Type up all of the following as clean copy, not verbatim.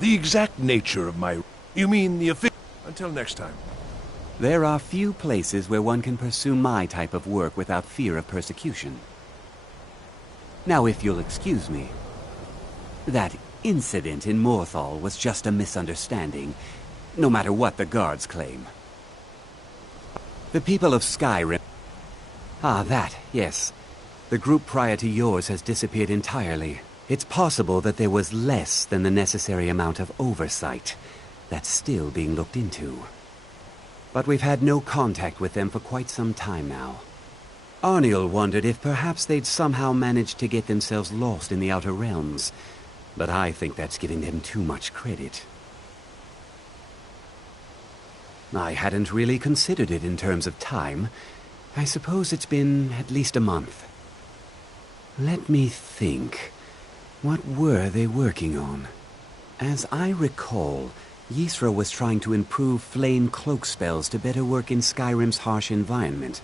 The exact nature of my... You mean the official... Until next time. There are few places where one can pursue my type of work without fear of persecution. Now, if you'll excuse me, that incident in Morthal was just a misunderstanding, no matter what the guards claim. The people of Skyrim... Ah, that, yes. The group prior to yours has disappeared entirely. It's possible that there was less than the necessary amount of oversight. That's still being looked into. But we've had no contact with them for quite some time now. Arniel wondered if perhaps they'd somehow managed to get themselves lost in the Outer Realms. But I think that's giving them too much credit. I hadn't really considered it in terms of time. I suppose it's been at least a month. Let me think. What were they working on? As I recall, Ysra was trying to improve flame cloak spells to better work in Skyrim's harsh environment.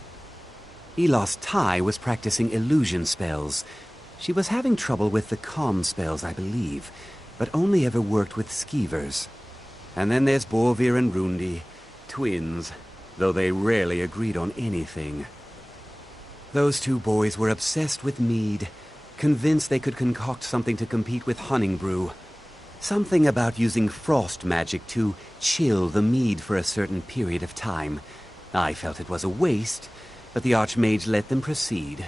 Elos Tai was practicing illusion spells. She was having trouble with the calm spells, I believe, but only ever worked with skeevers. And then there's Borvir and Rundi, twins, though they rarely agreed on anything. Those two boys were obsessed with mead, convinced they could concoct something to compete with Honningbrew. Something about using frost magic to chill the mead for a certain period of time. I felt it was a waste, but the Archmage let them proceed.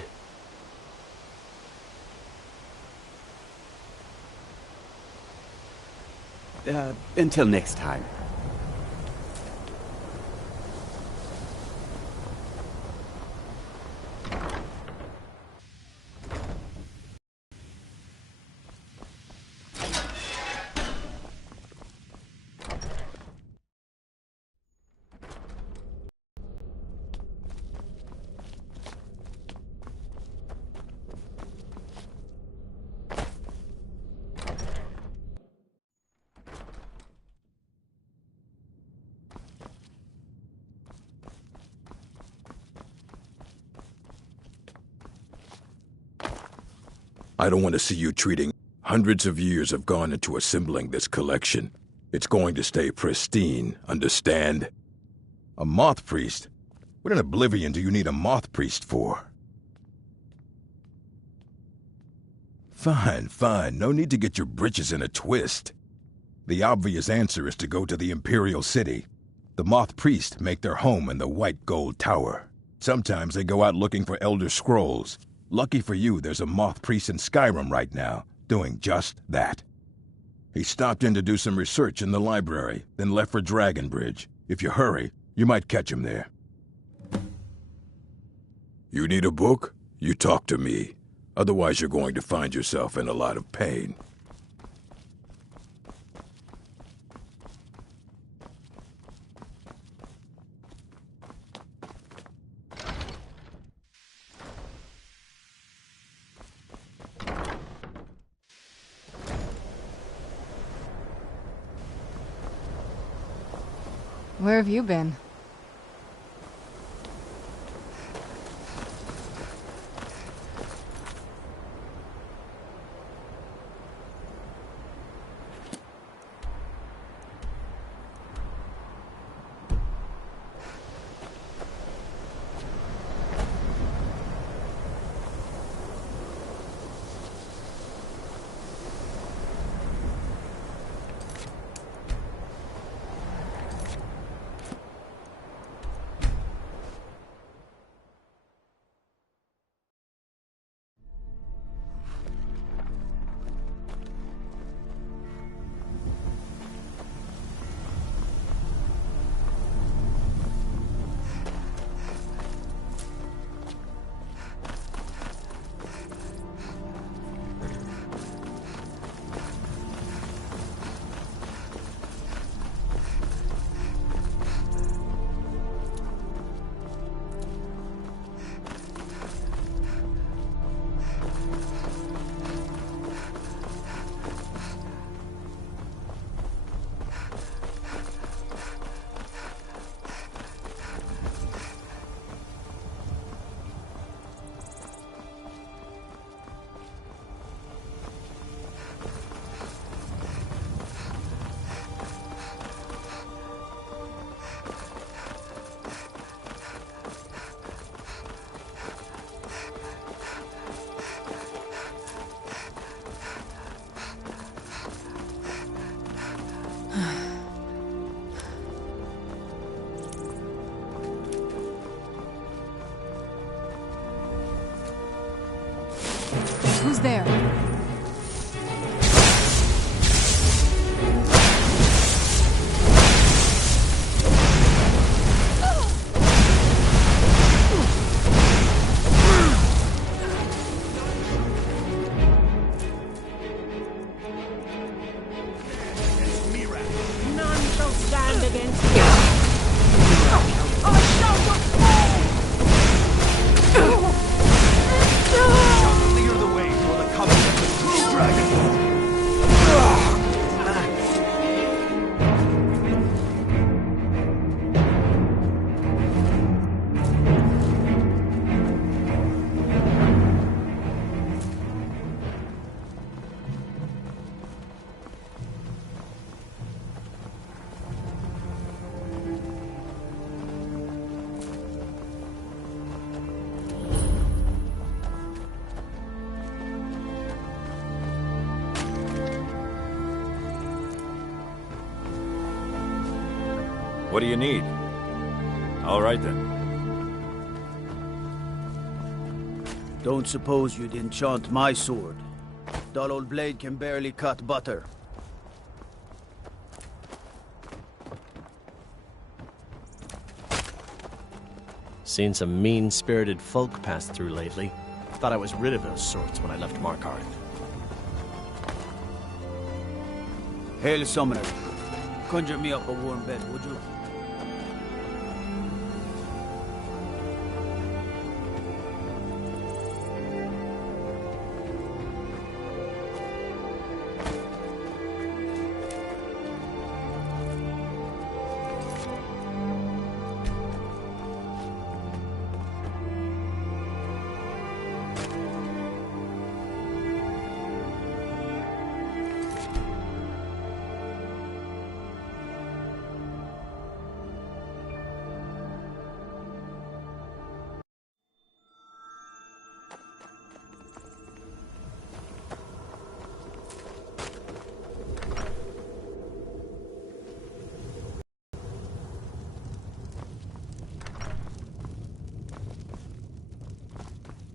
Until next time. I don't want to see you treating... Hundreds of years have gone into assembling this collection. It's going to stay pristine, understand? A moth priest? What in oblivion do you need a moth priest for? Fine, fine. No need to get your britches in a twist. The obvious answer is to go to the Imperial City. The moth priests make their home in the White Gold Tower. Sometimes they go out looking for Elder Scrolls. Lucky for you, there's a moth priest in Skyrim right now, doing just that. He stopped in to do some research in the library, then left for Dragonbridge. If you hurry, you might catch him there. You need a book? You talk to me. Otherwise you're going to find yourself in a lot of pain. Where have you been? Who's there? None shall stand against you. I shall Clear the way for the coming of the true dragon! What do you need? All right then. Don't suppose you'd enchant my sword. Dull old blade can barely cut butter. Seen some mean-spirited folk pass through lately. Thought I was rid of those sorts when I left Markarth. Hail, summoner. Conjure me up a warm bed, would you?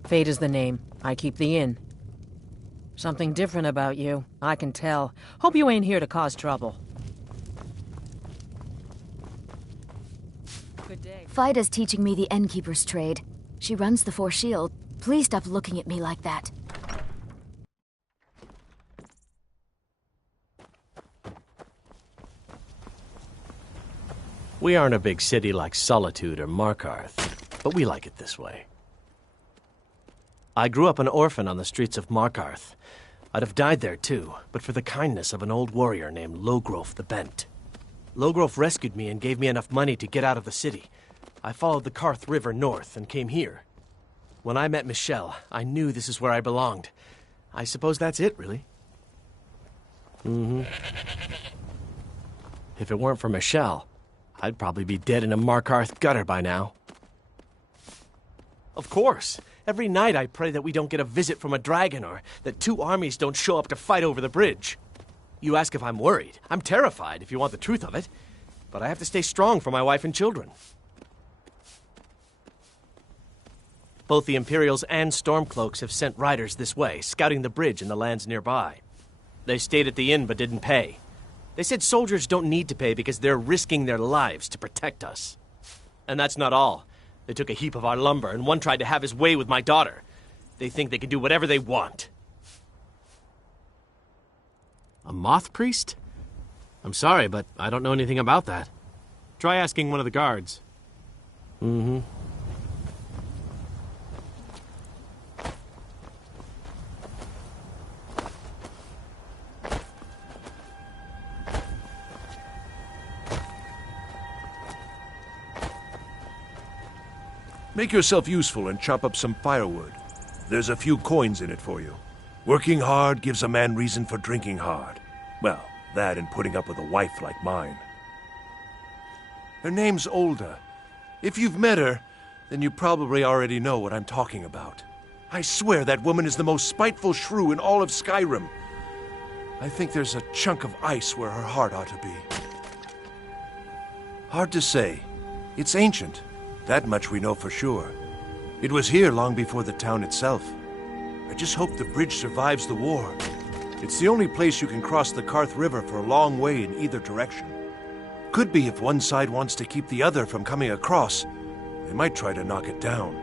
Fate is the name. I keep the inn. Something different about you. I can tell. Hope you ain't here to cause trouble. Good day. Fida's teaching me the innkeeper's trade. She runs the Four Shield. Please stop looking at me like that. We aren't a big city like Solitude or Markarth, but we like it this way. I grew up an orphan on the streets of Markarth. I'd have died there too, but for the kindness of an old warrior named Logrove the Bent. Logrove rescued me and gave me enough money to get out of the city. I followed the Karth River north and came here. When I met Michelle, I knew this is where I belonged. I suppose that's it, really. If it weren't for Michelle, I'd probably be dead in a Markarth gutter by now. Of course. Every night I pray that we don't get a visit from a dragon or that two armies don't show up to fight over the bridge. You ask if I'm worried. I'm terrified, if you want the truth of it. But I have to stay strong for my wife and children. Both the Imperials and Stormcloaks have sent riders this way, scouting the bridge and the lands nearby. They stayed at the inn but didn't pay. They said soldiers don't need to pay because they're risking their lives to protect us. And that's not all. They took a heap of our lumber, and one tried to have his way with my daughter. They think they can do whatever they want. A moth priest? I'm sorry, but I don't know anything about that. Try asking one of the guards. Make yourself useful and chop up some firewood. There's a few coins in it for you. Working hard gives a man reason for drinking hard. Well, that and putting up with a wife like mine. Her name's Olda. If you've met her, then you probably already know what I'm talking about. I swear that woman is the most spiteful shrew in all of Skyrim. I think there's a chunk of ice where her heart ought to be. Hard to say. It's ancient. That much we know for sure. It was here long before the town itself. I just hope the bridge survives the war. It's the only place you can cross the Karth River for a long way in either direction. Could be if one side wants to keep the other from coming across. They might try to knock it down.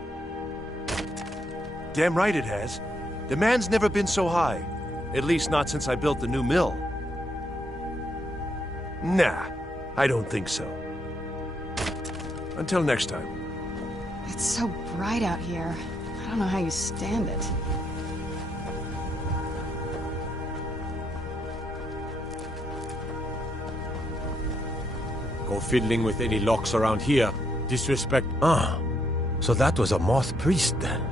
Damn right it has. Demand's never been so high. At least not since I built the new mill. Nah, I don't think so. Until next time. It's so bright out here. I don't know how you stand it. Go fiddling with any locks around here. Disrespect. Ah, so that was a Moth priest then.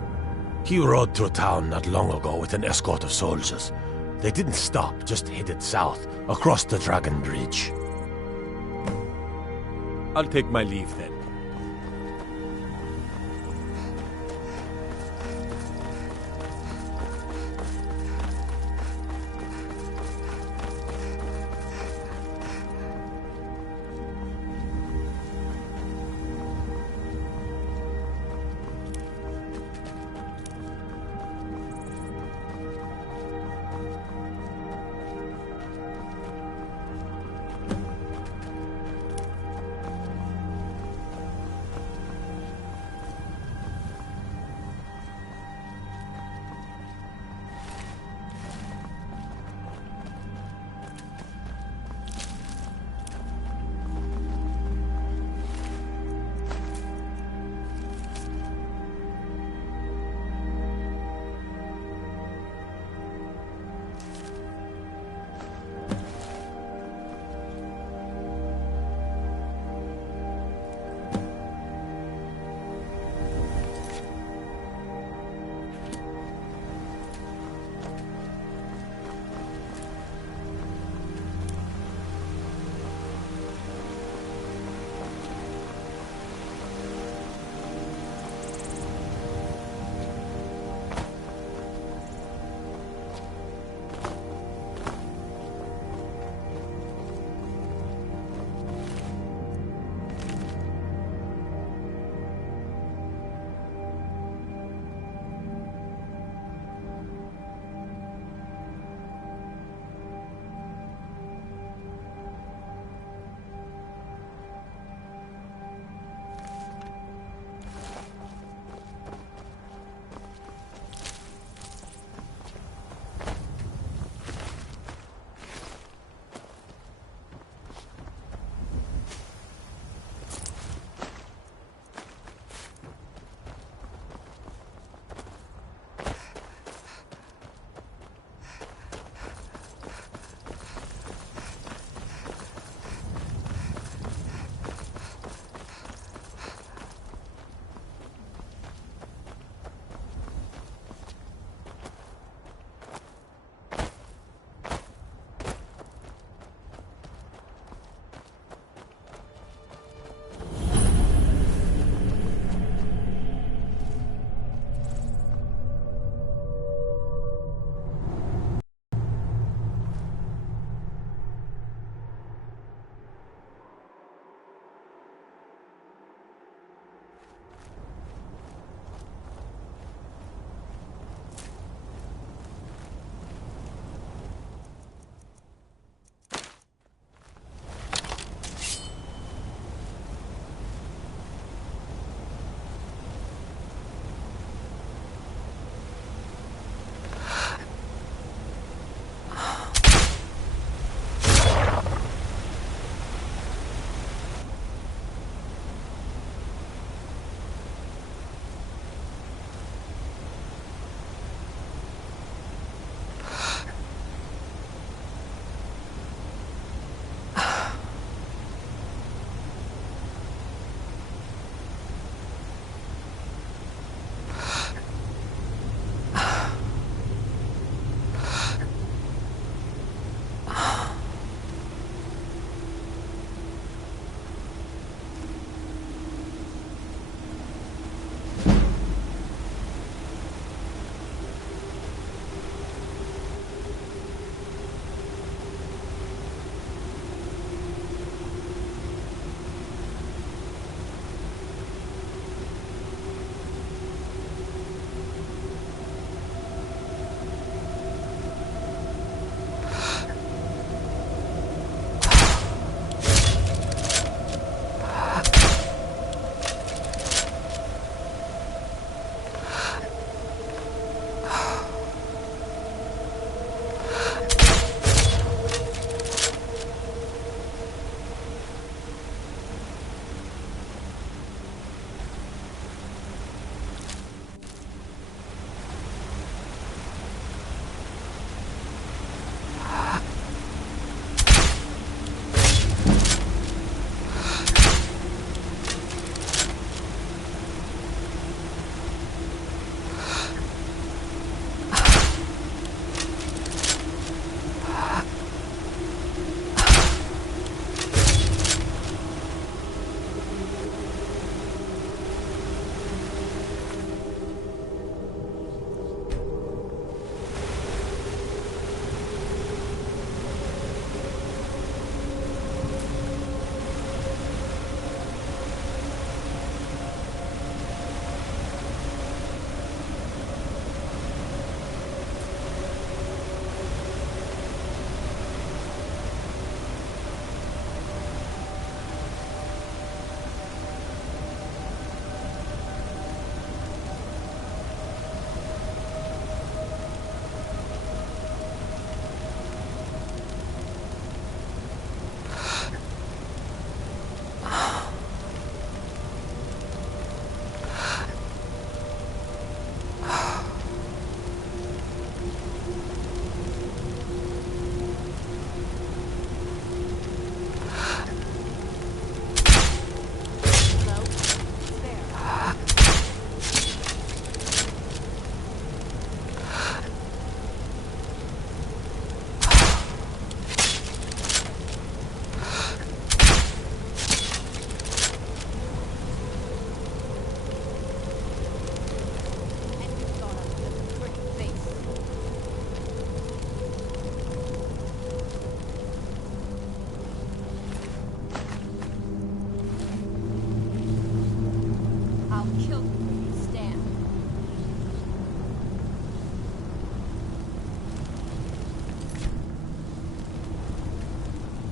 He rode through town not long ago with an escort of soldiers. They didn't stop, just headed south, across the Dragon Bridge. I'll take my leave then.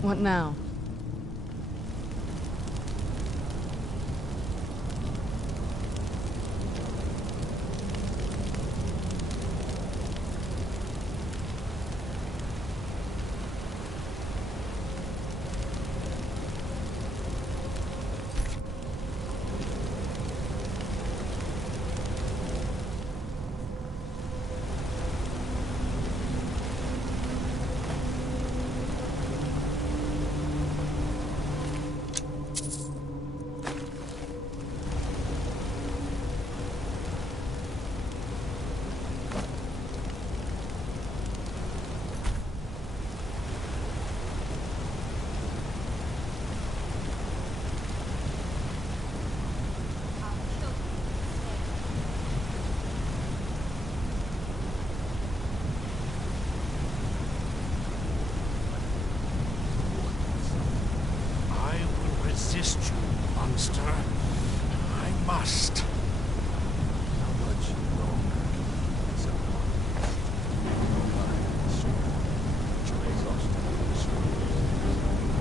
What now? Resist you, monster. I must. How much longer?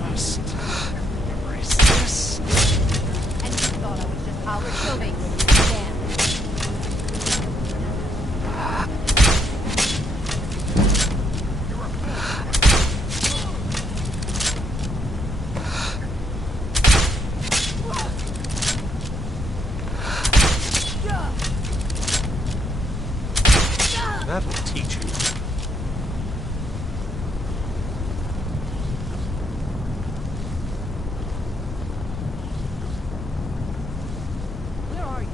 Must resist. And you thought I was just Howard Shoving. Damn. That'll teach you. Where are you?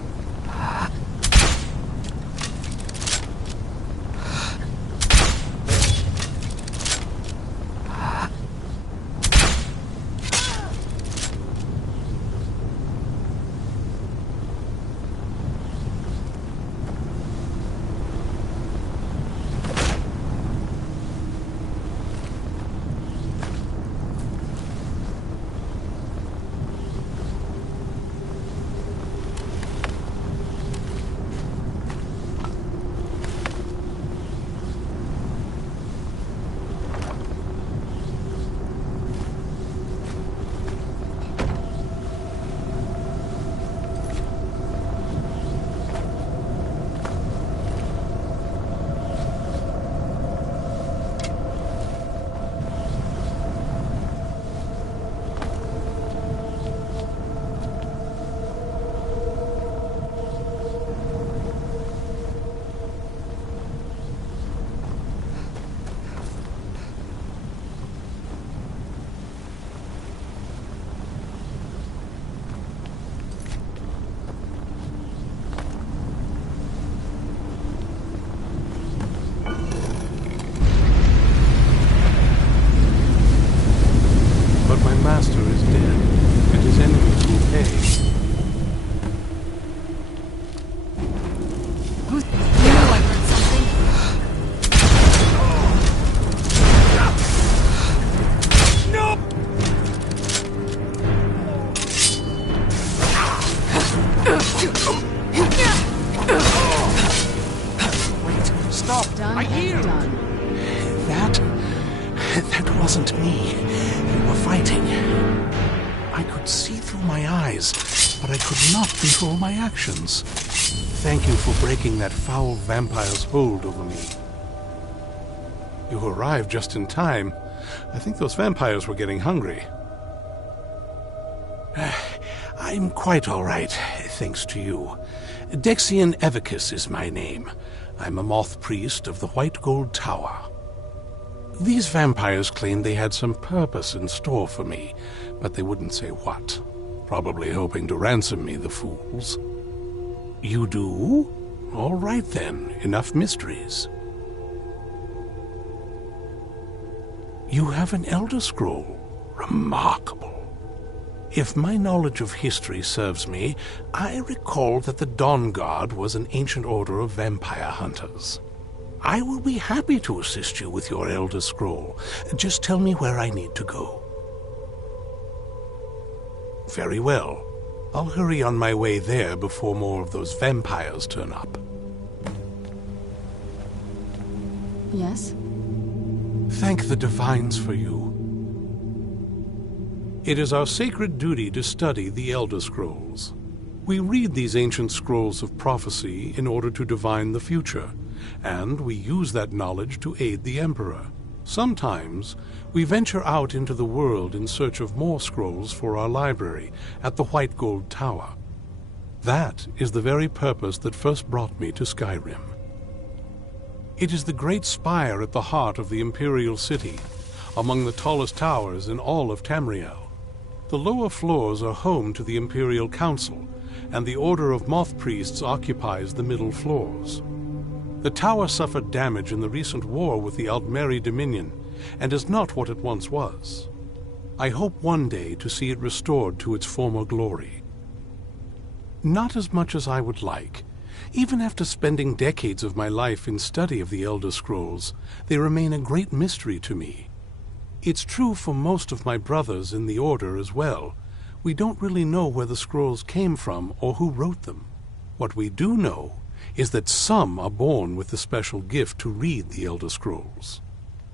master is dead, and his enemies will pay. You know I heard something. No! Wait, stop! Done I hear! done. That wasn't me. We were fighting. I could see through my eyes, but I could not control my actions. Thank you for breaking that foul vampire's hold over me. You arrived just in time. I think those vampires were getting hungry. I'm quite all right, thanks to you. Dexian Evicus is my name. I'm a moth priest of the White Gold Tower. These vampires claimed they had some purpose in store for me, but they wouldn't say what. Probably hoping to ransom me, the fools. You do? All right then, enough mysteries. You have an Elder Scroll. Remarkable. If my knowledge of history serves me, I recall that the Dawn Guard was an ancient order of vampire hunters. I will be happy to assist you with your Elder Scroll. Just tell me where I need to go. Very well. I'll hurry on my way there before more of those vampires turn up. Yes? Thank the Divines for you. It is our sacred duty to study the Elder Scrolls. We read these ancient scrolls of prophecy in order to divine the future, and we use that knowledge to aid the Emperor. Sometimes we venture out into the world in search of more scrolls for our library at the White Gold Tower. That is the very purpose that first brought me to Skyrim. It is the great spire at the heart of the Imperial City, among the tallest towers in all of Tamriel. The lower floors are home to the Imperial Council, and the Order of Moth Priests occupies the middle floors. The tower suffered damage in the recent war with the Aldmeri Dominion, and is not what it once was. I hope one day to see it restored to its former glory. Not as much as I would like. Even after spending decades of my life in study of the Elder Scrolls, they remain a great mystery to me. It's true for most of my brothers in the Order as well. We don't really know where the scrolls came from or who wrote them. What we do know is that some are born with the special gift to read the Elder Scrolls.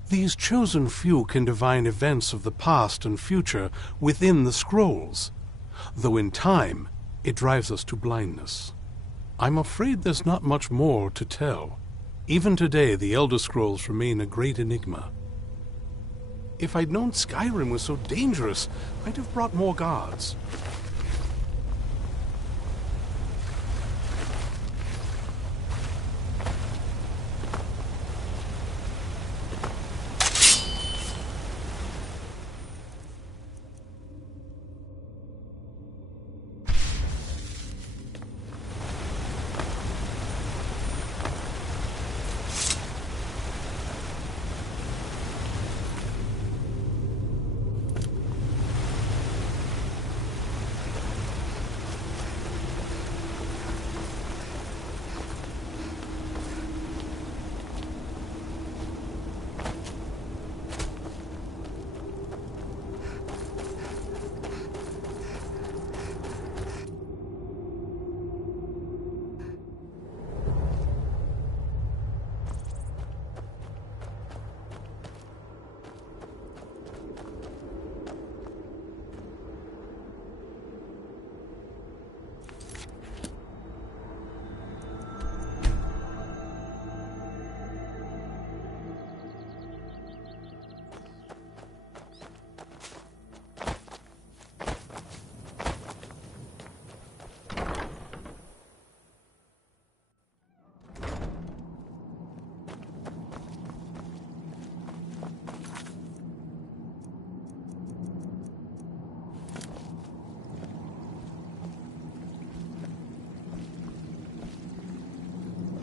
These chosen few can divine events of the past and future within the scrolls, though in time it drives us to blindness. I'm afraid there's not much more to tell. Even today, the Elder Scrolls remain a great enigma. If I'd known Skyrim was so dangerous, I'd have brought more guards.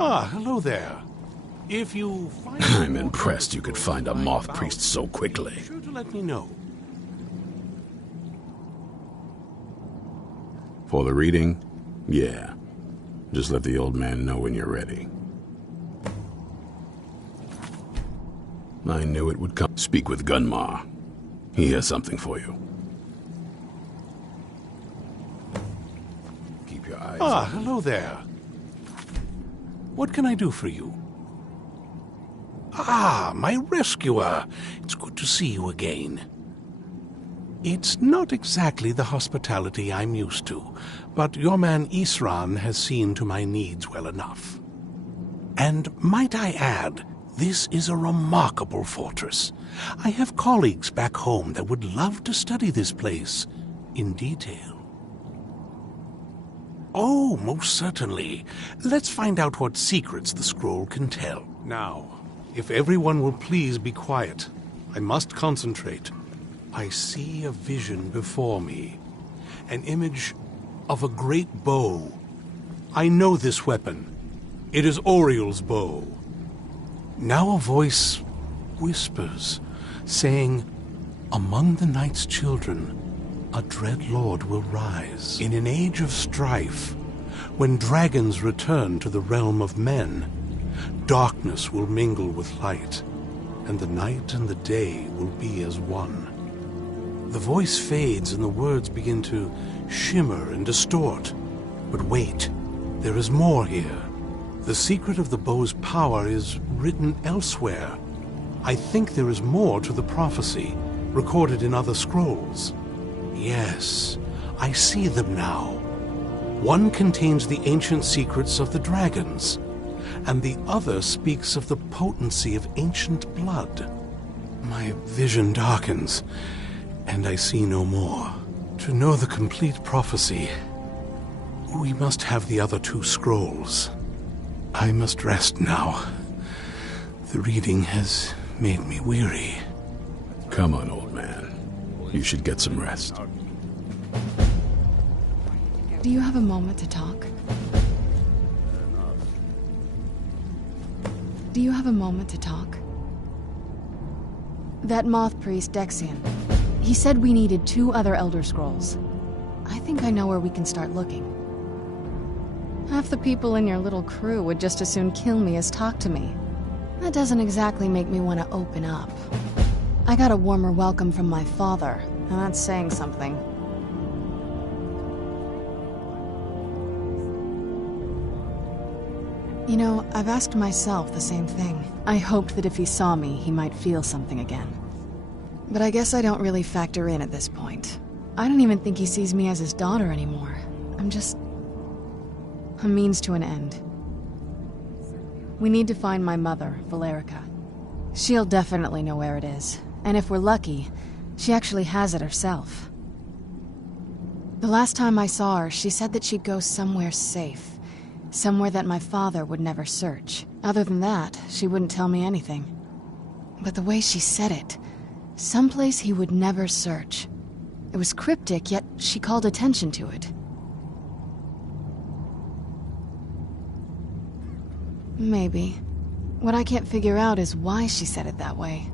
Ah, hello there. If you find... I'm impressed you could find a moth priest so quickly. Be sure to let me know. For the reading? Yeah. Just let the old man know when you're ready. I knew it would come. Speak with Gunmar. He has something for you. Keep your eyes Ah, open. hello there. What can I do for you? Ah, my rescuer. It's good to see you again. It's not exactly the hospitality I'm used to, but your man Isran has seen to my needs well enough. And might I add, this is a remarkable fortress. I have colleagues back home that would love to study this place in detail. Oh, most certainly. Let's find out what secrets the scroll can tell. Now, if everyone will please be quiet, I must concentrate. I see a vision before me, an image of a great bow. I know this weapon. It is Oriel's bow. Now a voice whispers, saying, "Among the night's children, a dread lord will rise. In an age of strife, when dragons return to the realm of men, darkness will mingle with light, and the night and the day will be as one." The voice fades and the words begin to shimmer and distort. But wait, there is more here. The secret of the bow's power is written elsewhere. I think there is more to the prophecy, recorded in other scrolls. Yes, I see them now. One contains the ancient secrets of the dragons, and the other speaks of the potency of ancient blood. My vision darkens, and I see no more. To know the complete prophecy, we must have the other 2 scrolls. I must rest now. The reading has made me weary. Come on, old man. You should get some rest. Do you have a moment to talk? Do you have a moment to talk? That moth priest, Dexian, he said we needed 2 other Elder Scrolls. I think I know where we can start looking. Half the people in your little crew would just as soon kill me as talk to me. That doesn't exactly make me want to open up. I got a warmer welcome from my father, and that's saying something. You know, I've asked myself the same thing. I hoped that if he saw me, he might feel something again. But I guess I don't really factor in at this point. I don't even think he sees me as his daughter anymore. I'm just a means to an end. We need to find my mother, Valerica. She'll definitely know where it is. And if we're lucky, she actually has it herself. The last time I saw her, she said that she'd go somewhere safe. Somewhere that my father would never search. Other than that, she wouldn't tell me anything. But the way she said it, someplace he would never search. It was cryptic, yet she called attention to it. Maybe. What I can't figure out is why she said it that way.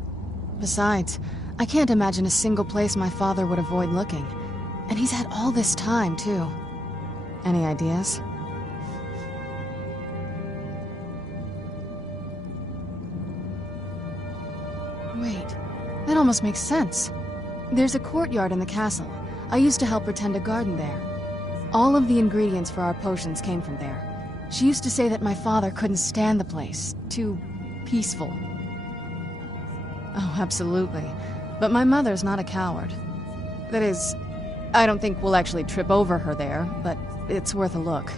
Besides, I can't imagine a single place my father would avoid looking. And he's had all this time, too. Any ideas? Wait, that almost makes sense. There's a courtyard in the castle. I used to help her tend a garden there. All of the ingredients for our potions came from there. She used to say that my father couldn't stand the place. Too peaceful. Oh, absolutely. But my mother's not a coward. That is, I don't think we'll actually trip over her there, but it's worth a look.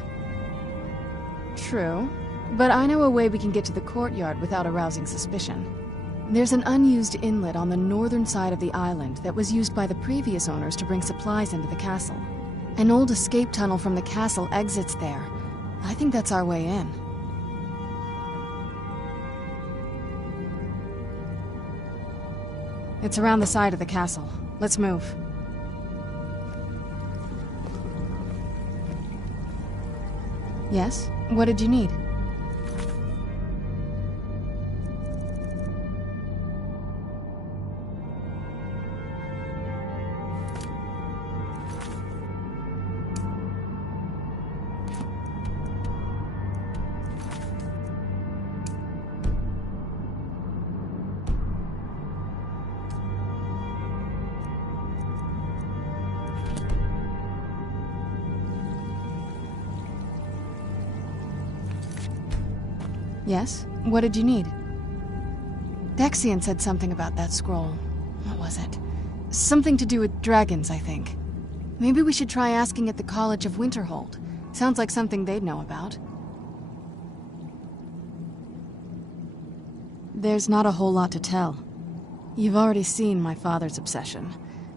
True. But I know a way we can get to the courtyard without arousing suspicion. There's an unused inlet on the northern side of the island that was used by the previous owners to bring supplies into the castle. An old escape tunnel from the castle exits there. I think that's our way in. It's around the side of the castle. Let's move. Yes? What did you need? Yes? What did you need? Dexian said something about that scroll. What was it? Something to do with dragons, I think. Maybe we should try asking at the College of Winterhold. Sounds like something they'd know about. There's not a whole lot to tell. You've already seen my father's obsession.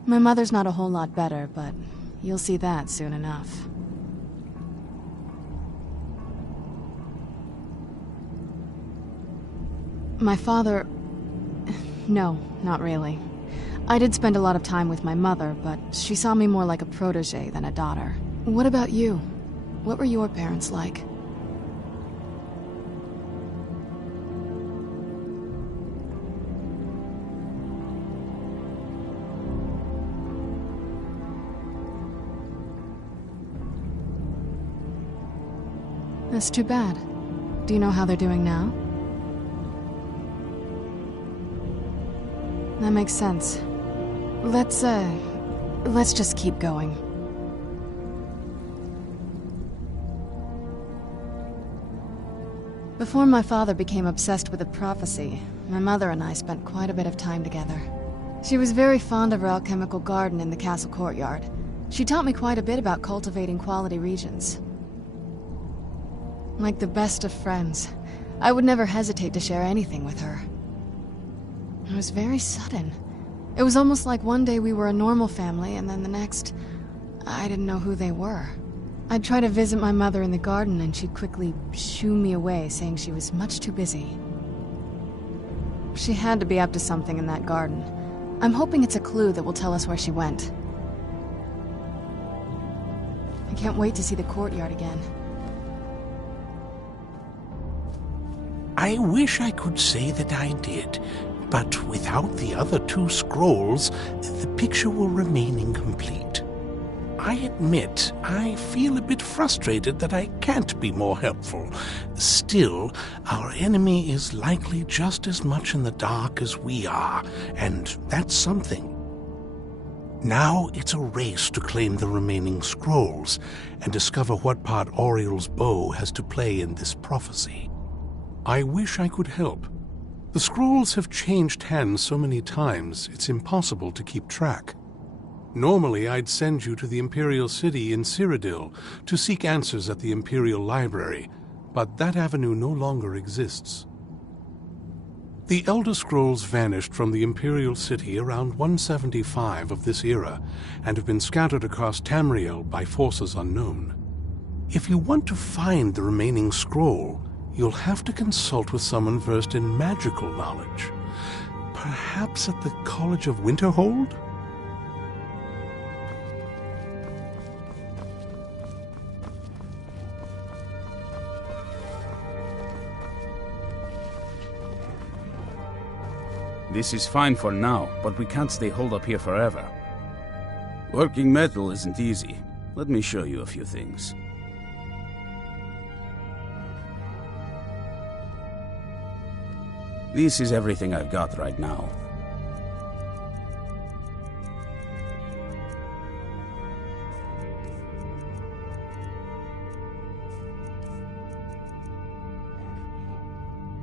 My mother's not a whole lot better, but you'll see that soon enough. My father... No, not really. I did spend a lot of time with my mother, but she saw me more like a protege than a daughter. What about you? What were your parents like? That's too bad. Do you know how they're doing now? That makes sense. Let's just keep going. Before my father became obsessed with the prophecy, my mother and I spent quite a bit of time together. She was very fond of her alchemical garden in the castle courtyard. She taught me quite a bit about cultivating quality regions. Like the best of friends, I would never hesitate to share anything with her. It was very sudden. It was almost like one day we were a normal family, and then the next, I didn't know who they were. I'd try to visit my mother in the garden, and she'd quickly shoo me away, saying she was much too busy. She had to be up to something in that garden. I'm hoping it's a clue that will tell us where she went. I can't wait to see the courtyard again. I wish I could say that I did, but without the other 2 scrolls, the picture will remain incomplete. I admit, I feel a bit frustrated that I can't be more helpful. Still, our enemy is likely just as much in the dark as we are, and that's something. Now it's a race to claim the remaining scrolls, and discover what part Auriel's bow has to play in this prophecy. I wish I could help. The scrolls have changed hands so many times, it's impossible to keep track. Normally, I'd send you to the Imperial City in Cyrodiil to seek answers at the Imperial Library, but that avenue no longer exists. The Elder Scrolls vanished from the Imperial City around 175 of this era, and have been scattered across Tamriel by forces unknown. If you want to find the remaining scroll, you'll have to consult with someone versed in magical knowledge. Perhaps at the College of Winterhold? This is fine for now, but we can't stay holed up here forever. Working metal isn't easy. Let me show you a few things. This is everything I've got right now.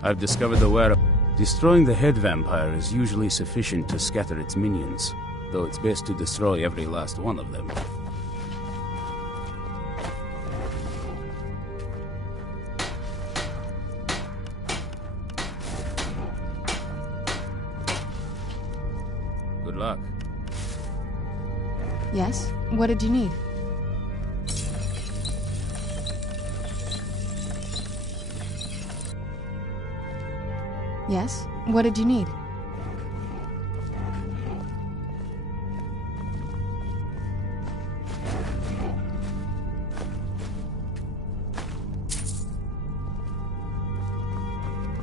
I've discovered the whereabouts. Destroying the head vampire is usually sufficient to scatter its minions, though it's best to destroy every last one of them. Good luck. Yes? What did you need? Yes? What did you need?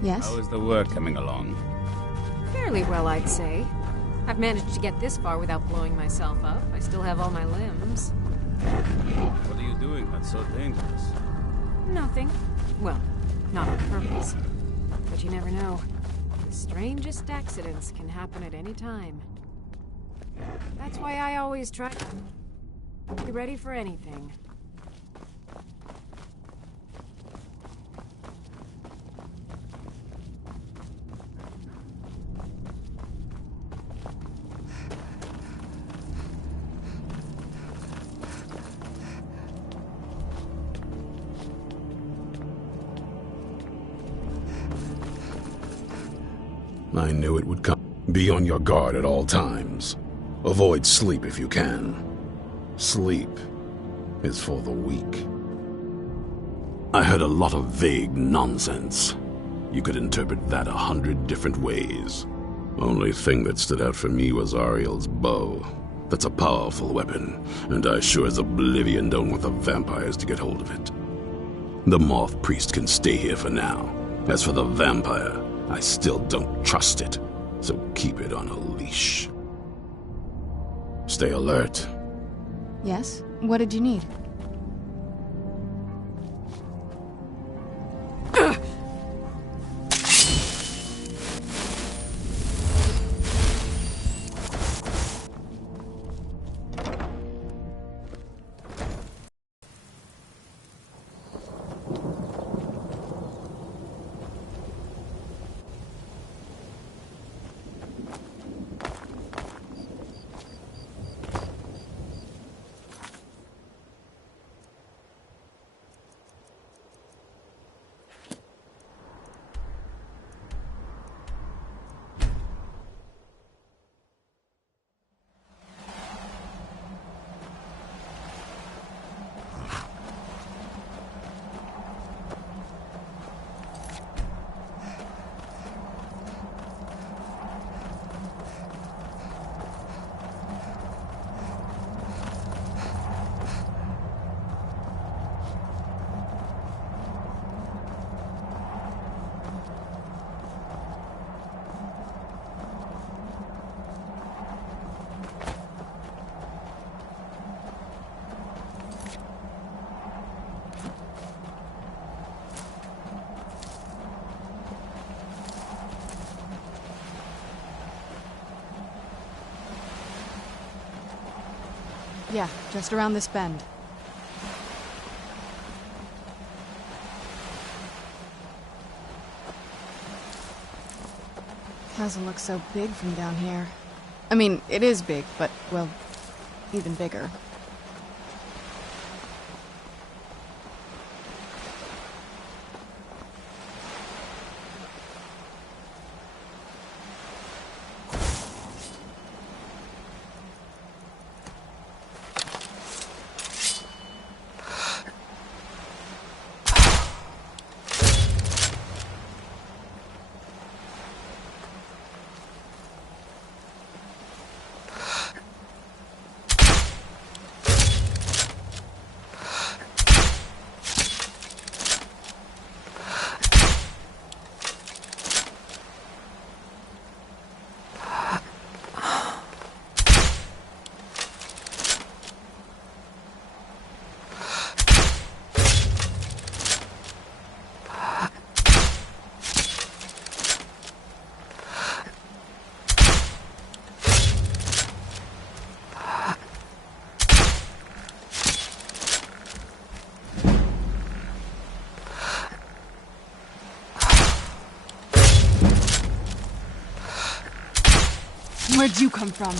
Yes? How is the work coming along? Fairly well, I'd say. I've managed to get this far without blowing myself up. I still have all my limbs. What are you doing that's so dangerous? Nothing. Well, not on purpose. But you never know. The strangest accidents can happen at any time. That's why I always try to be ready for anything. I knew it would come. Be on your guard at all times. Avoid sleep if you can. Sleep is for the weak. I heard a lot of vague nonsense. You could interpret that 100 different ways. Only thing that stood out for me was Auriel's bow. That's a powerful weapon, and I sure as oblivion don't want the vampires to get hold of it. The Moth Priest can stay here for now. As for the vampire, I still don't trust it, so keep it on a leash. Stay alert. Yes? What did you need? Yeah, just around this bend. Castle looks so big from down here. I mean, it is big, but, well, even bigger. Where'd you come from?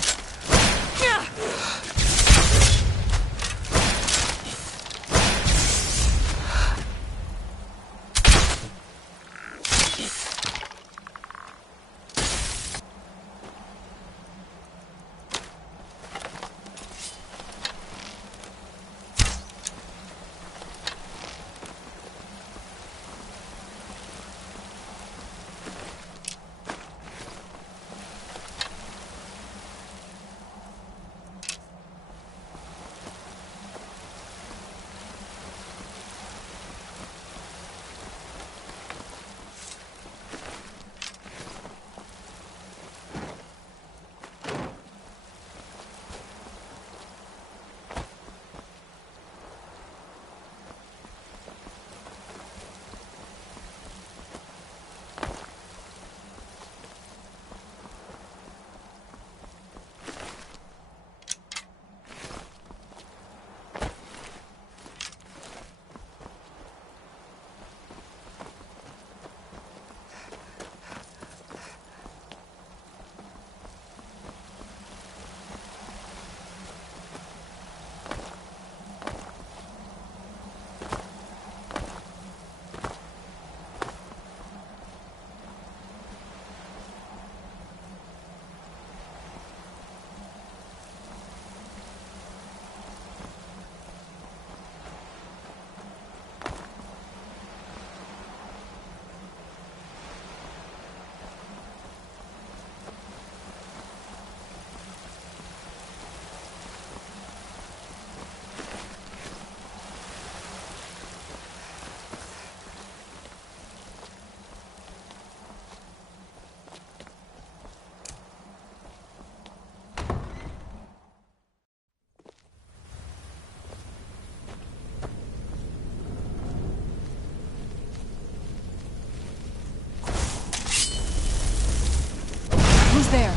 There.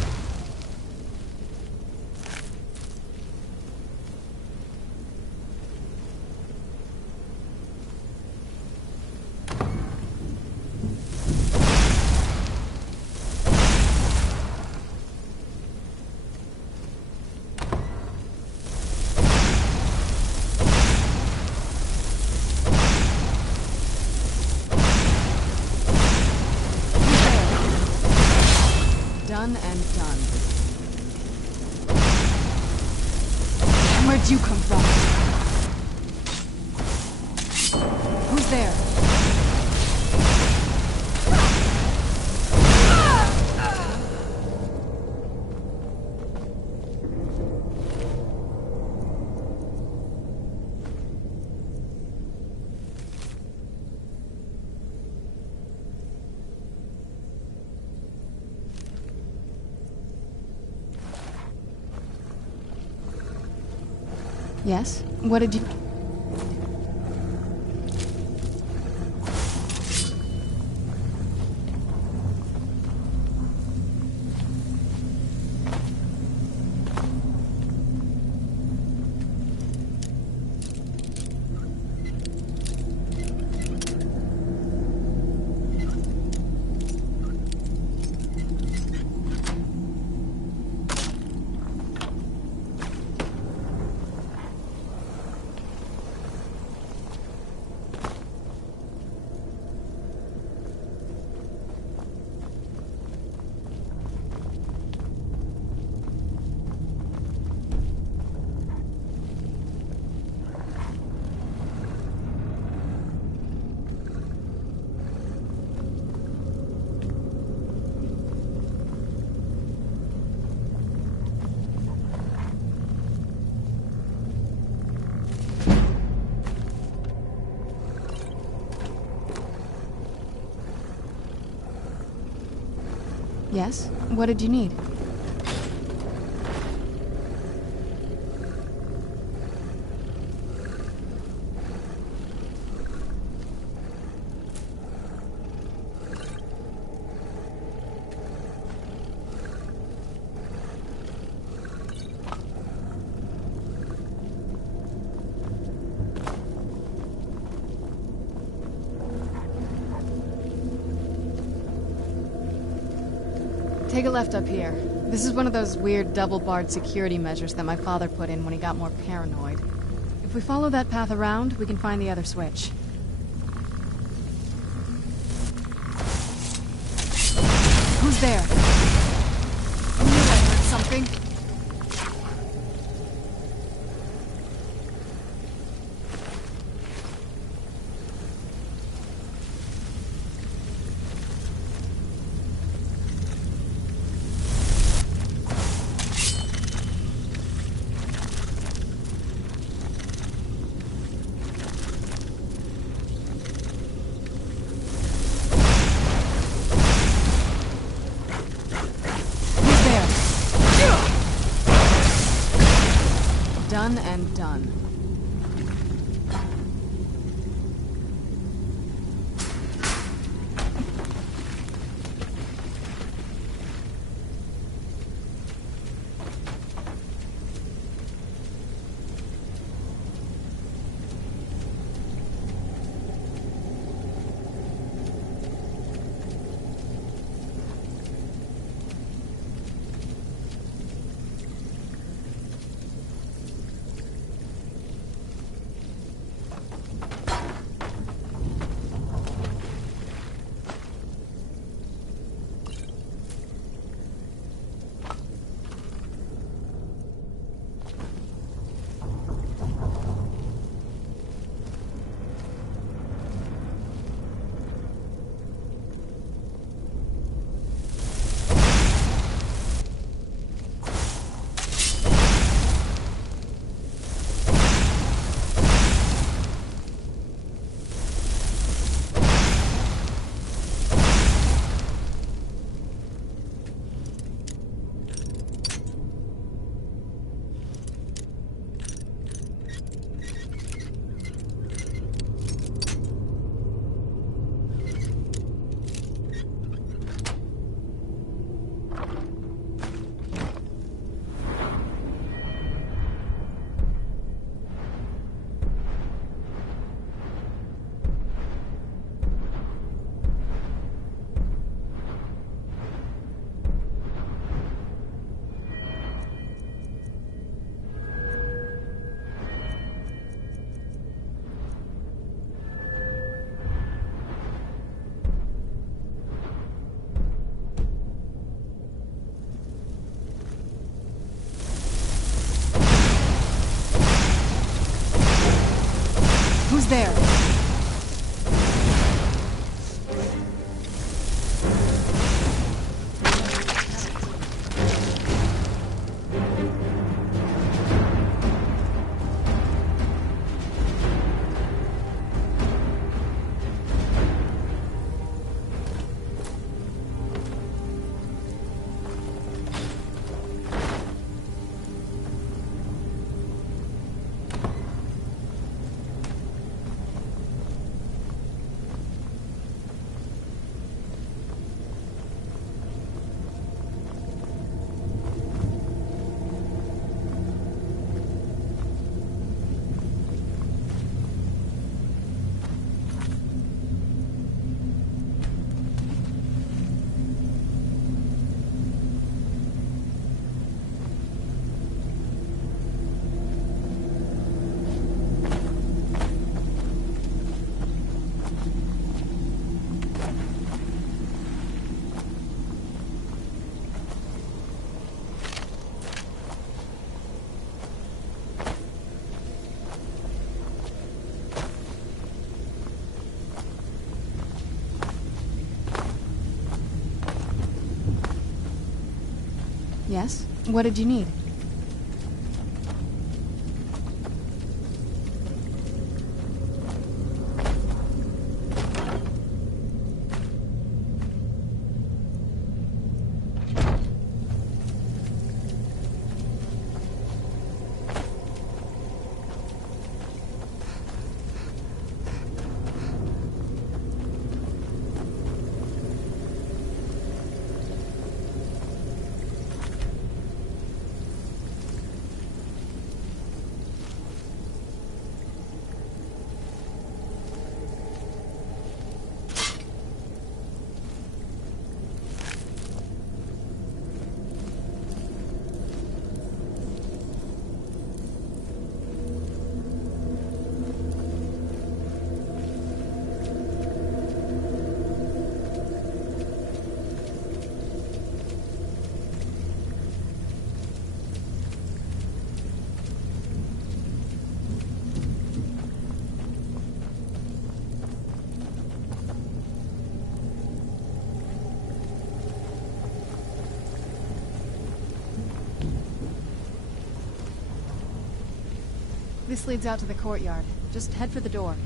Done and done. Where'd you come from? Who's there? Yes? What did you... Yes? What did you need? Take a left up here. This is one of those weird double-barred security measures that my father put in when he got more paranoid. If we follow that path around, we can find the other switch. Who's there? I knew I heard something. Done and done. Who's there? Yes? What did you need? This leads out to the courtyard. Just head for the door.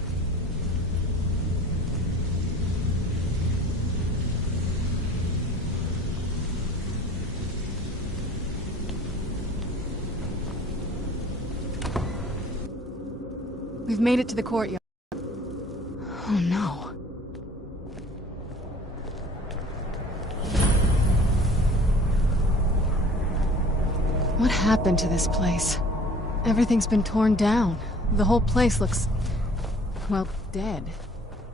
We've made it to the courtyard. Oh no. What happened to this place? Everything's been torn down. The whole place looks, well, dead.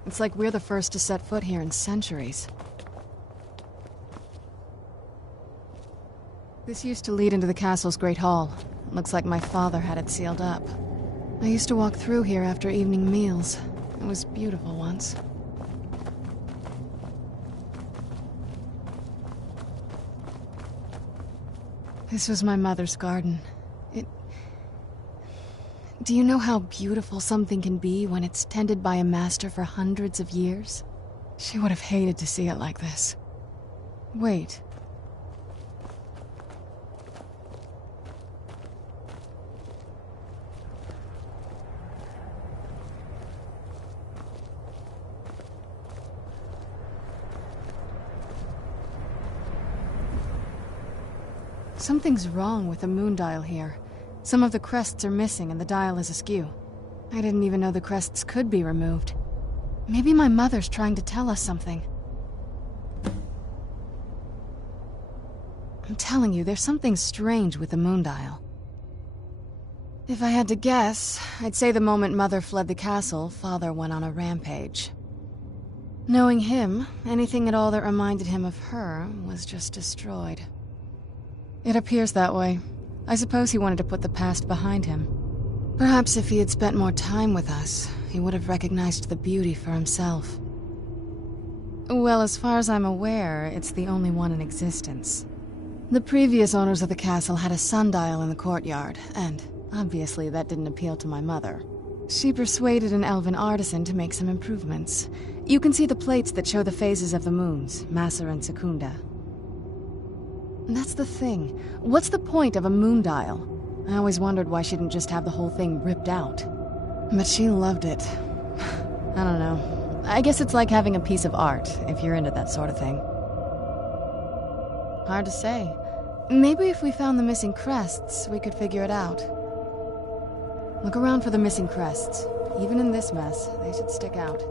It's like we're the first to set foot here in centuries. This used to lead into the castle's great hall. Looks like my father had it sealed up. I used to walk through here after evening meals. It was beautiful once. This was my mother's garden. Do you know how beautiful something can be when it's tended by a master for hundreds of years? She would have hated to see it like this. Wait. Something's wrong with the moon dial here. Some of the crests are missing and the dial is askew. I didn't even know the crests could be removed. Maybe my mother's trying to tell us something. I'm telling you, there's something strange with the moon dial. If I had to guess, I'd say the moment Mother fled the castle, Father went on a rampage. Knowing him, anything at all that reminded him of her was just destroyed. It appears that way. I suppose he wanted to put the past behind him. Perhaps if he had spent more time with us, he would have recognized the beauty for himself. Well, as far as I'm aware, it's the only one in existence. The previous owners of the castle had a sundial in the courtyard, and obviously that didn't appeal to my mother. She persuaded an elven artisan to make some improvements. You can see the plates that show the phases of the moons, Maser and Secunda. That's the thing. What's the point of a moon dial? I always wondered why she didn't just have the whole thing ripped out. But she loved it. I don't know. I guess it's like having a piece of art, if you're into that sort of thing. Hard to say. Maybe if we found the missing crests, we could figure it out. Look around for the missing crests. Even in this mess, they should stick out.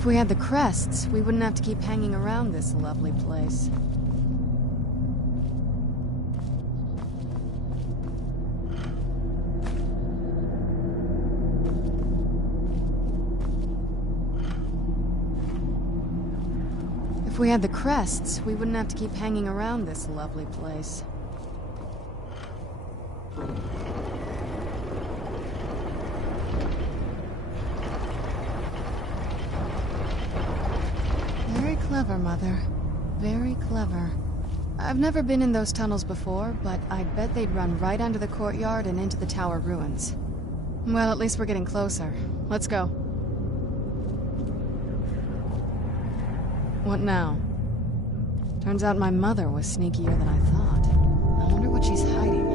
If we had the crests, we wouldn't have to keep hanging around this lovely place. If we had the crests, we wouldn't have to keep hanging around this lovely place. Very clever, Mother. Very clever. I've never been in those tunnels before, but I bet they'd run right under the courtyard and into the tower ruins. Well, at least we're getting closer. Let's go. What now? Turns out my mother was sneakier than I thought. I wonder what she's hiding.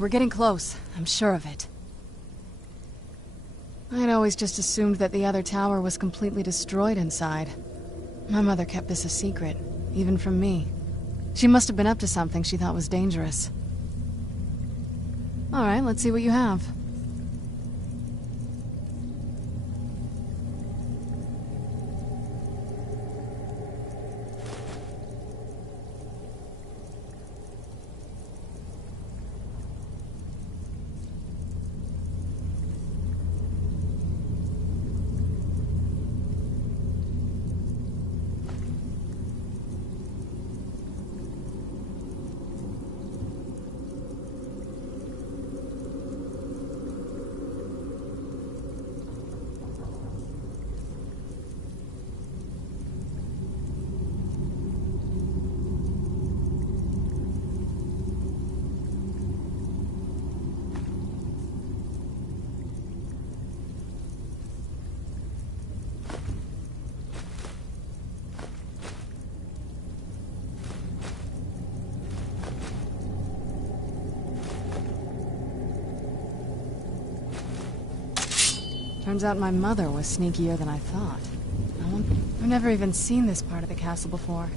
We're getting close. I'm sure of it. I'd always just assumed that the other tower was completely destroyed inside. My mother kept this a secret, even from me. She must have been up to something she thought was dangerous. All right, let's see what you have. Turns out my mother was sneakier than I thought. I've never even seen this part of the castle before.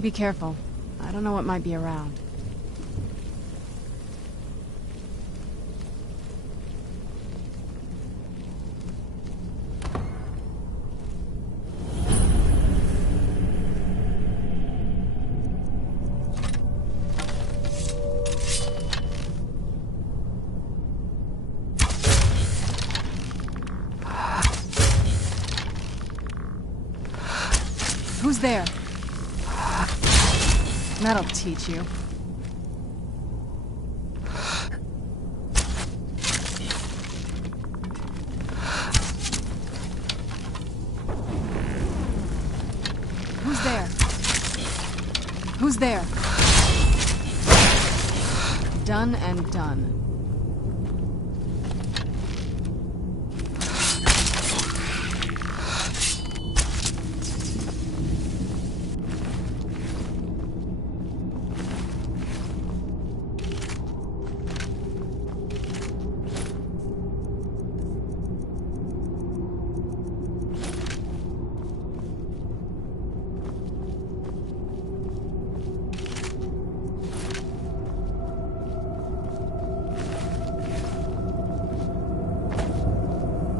Be careful. I don't know what might be around. Who's there? That'll teach you. Who's there? Who's there? Done and done.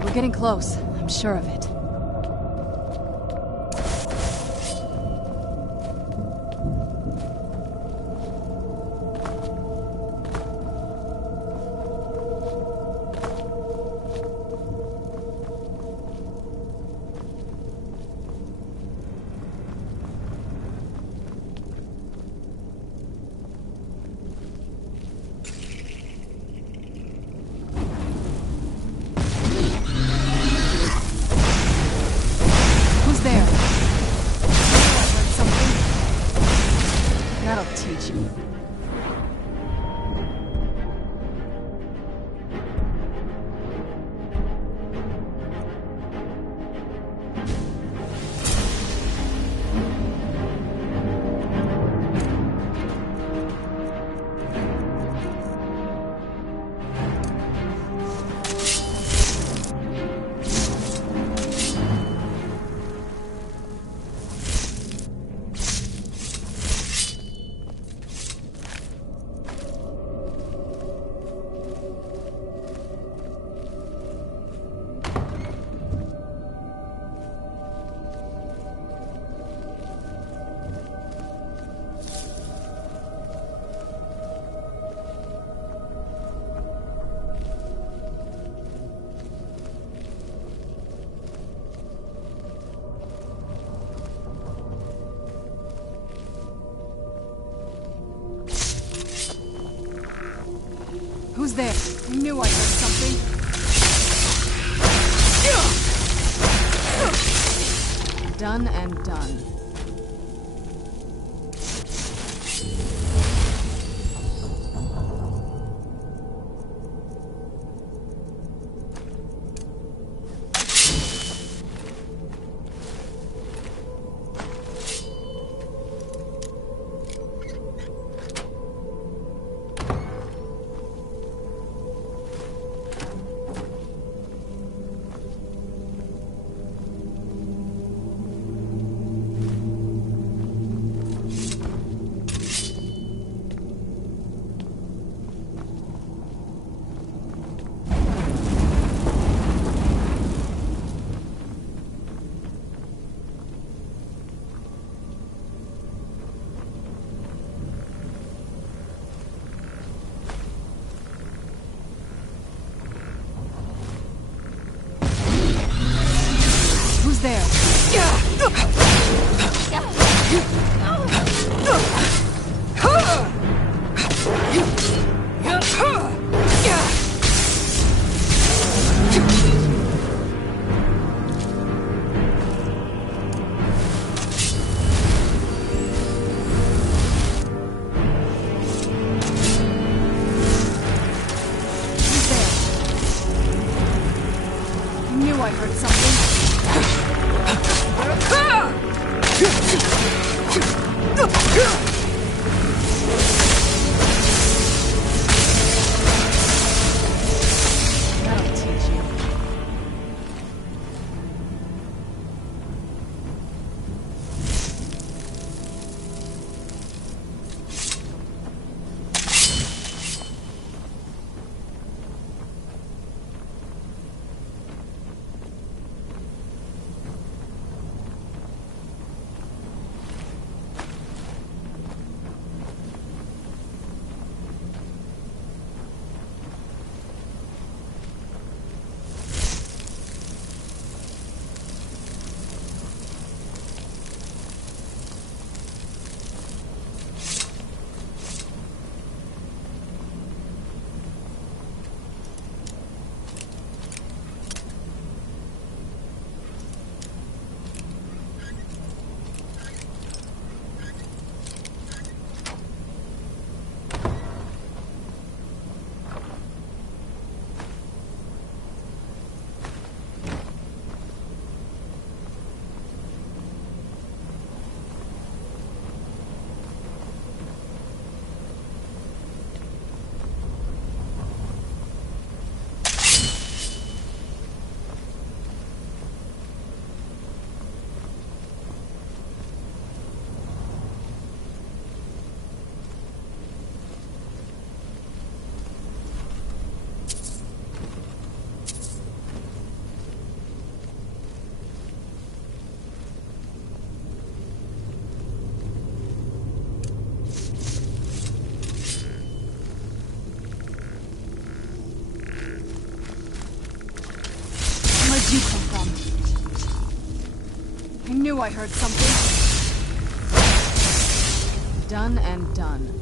We're getting close. I'm sure of it. That'll teach you. Who's there? I knew I heard something. Done and done. There. I knew I heard something. That'll teach you. Where'd you come from? I knew I heard something. Done and done.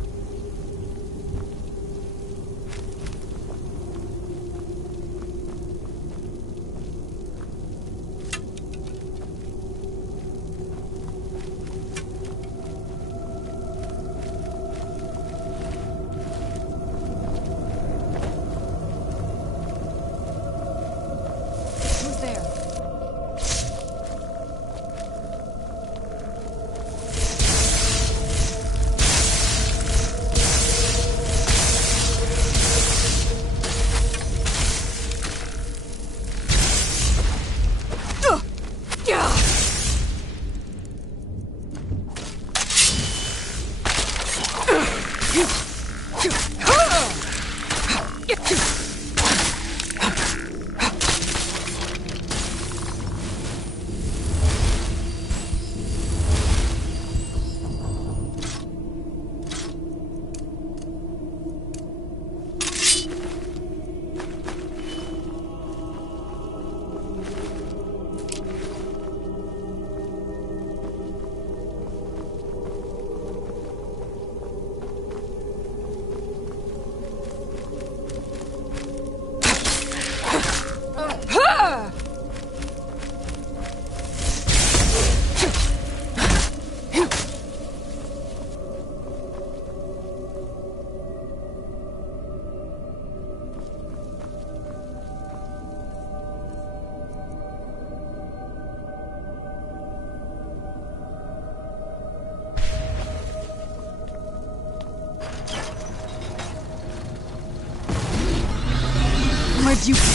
as you can.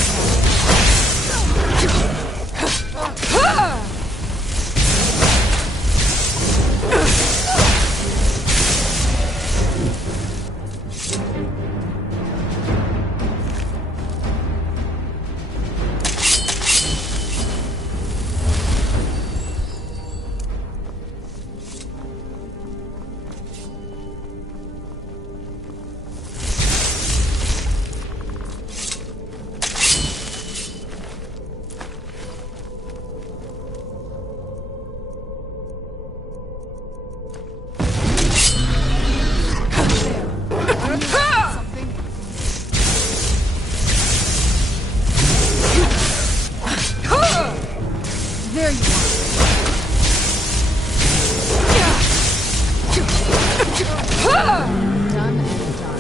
There you are. Done and done.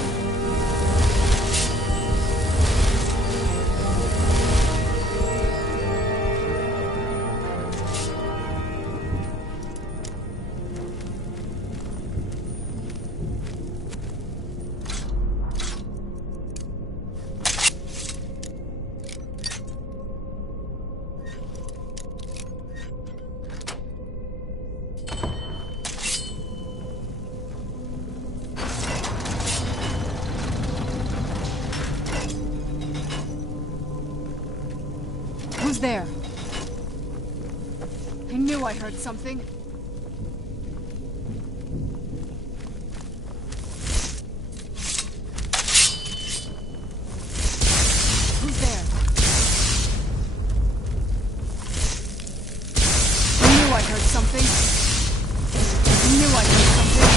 Who's there? I knew I heard something. Who's there? I knew I heard something. I knew I heard something.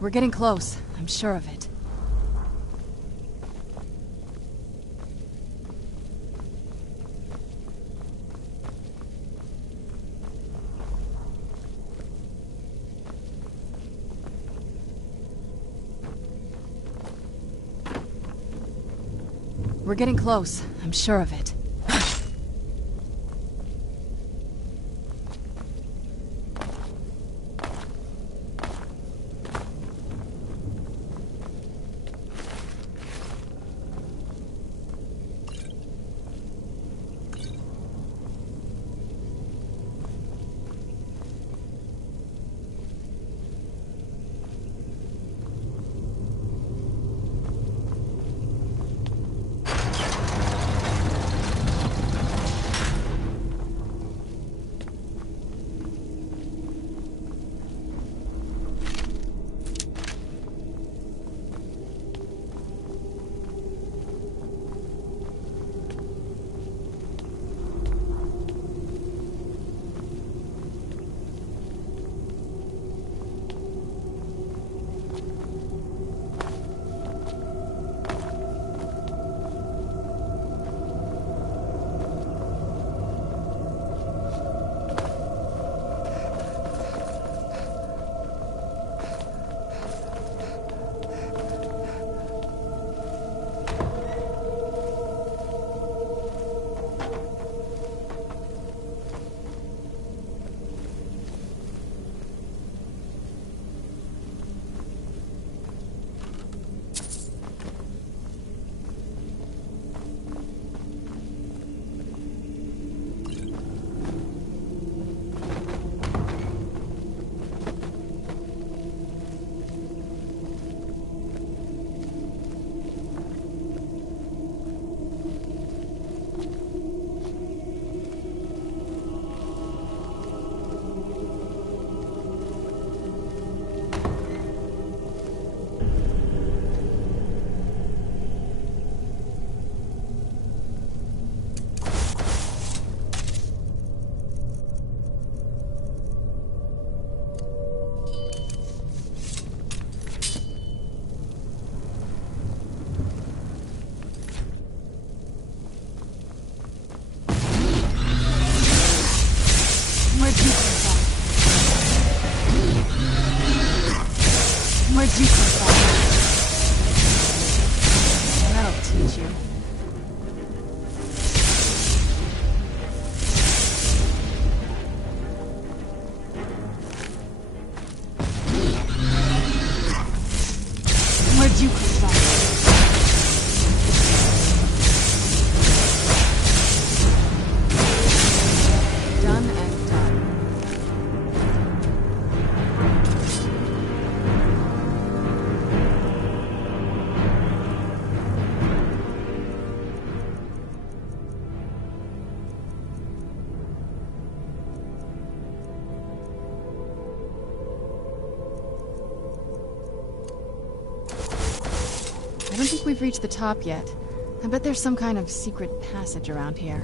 We're getting close. I'm sure of it. We're getting close. I'm sure of it. we've reached the top yet. I bet there's some kind of secret passage around here.